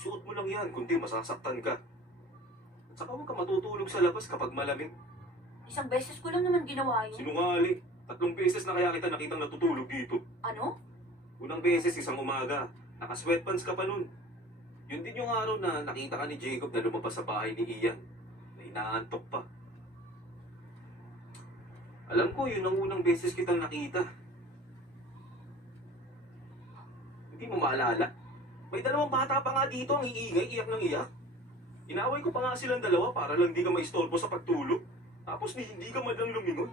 Suot mo lang yan, kundi masasaktan ka. At saka huwag ka matutulog sa labas kapag malamig. Isang beses ko lang naman ginawa yun. Sinungaling. 3 beses na kaya kita nakitang natutulog dito. Ano? Unang beses, isang umaga. Naka-sweatpants ka pa nun. Yun din yung araw na nakita ka ni Jacob na lumabas sa bahay ni Ian. Na inaantok pa. Alam ko, yun ang unang beses kitang nakita. Hindi mo maalala? May 2 bata pa nga dito ang iingay, iyak ng iyak. Inaway ko pa nga silang 2 para lang di ka maistorbo sa pagtulog. Tapos hindi ka man lang lumingon.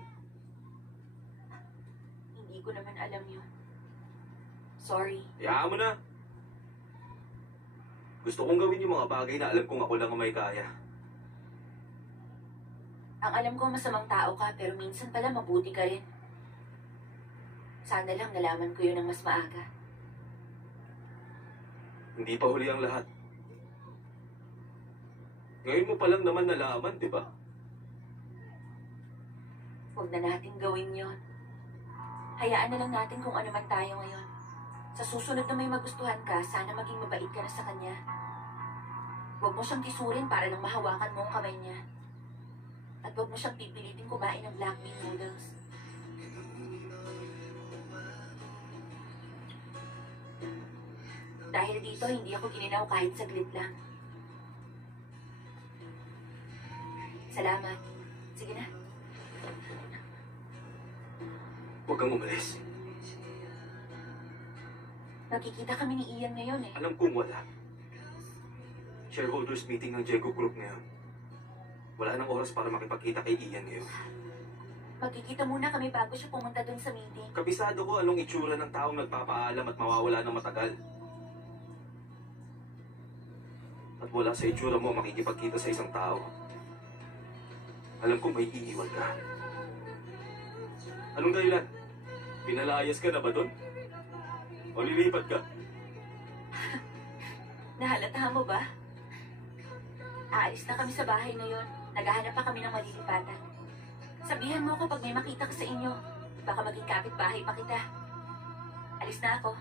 Hindi ko naman alam yun. Sorry. Hayaan mo na. Gusto kong gawin yung mga bagay na alam kong ako lang ang may kaya. Ang alam ko masamang tao ka, pero minsan pala mabuti ka rin. Sana lang nalaman ko yun ng mas maaga. Hindi pa huli ang lahat. Ngayon mo pa lang naman nalaman, di ba? Huwag na natin gawin yon. Hayaan na lang natin kung ano man tayo ngayon. Sa susunod na may magustuhan ka, sana maging mabait ka na sa kanya. Huwag mo siyang kisurin para lang mahawakan mo ang kamay niya. At huwag mo siyang pipilitin kumain ng black bean noodles. Dahil dito, hindi ako gininaw kahit saglit lang. Salamat. Sige na. Huwag kang umalis. Magkikita kami ni Ian ngayon eh. Alam kong wala. Shareholders meeting ng Jacob Group ngayon. Wala nang oras para makipagkita kay Ian ngayon. Magkikita muna kami bago siya pumunta dun sa meeting. Kabisado ko anong itsura ng taong nagpapaalam at mawawala ng matagal. At wala sa itsura mo makikipagkita sa isang tao. Alam kong may iiwan ka. Anong dahilan? Pinalayas ka na ba doon? O lilipat ka? Nahalata mo ba? Aalis na kami sa bahay na yon. Naghahanap pa kami ng malilipatan. Sabihan mo ako pag may makita ka sa inyo. Baka maging kapitbahay pa kita. Alis na ako.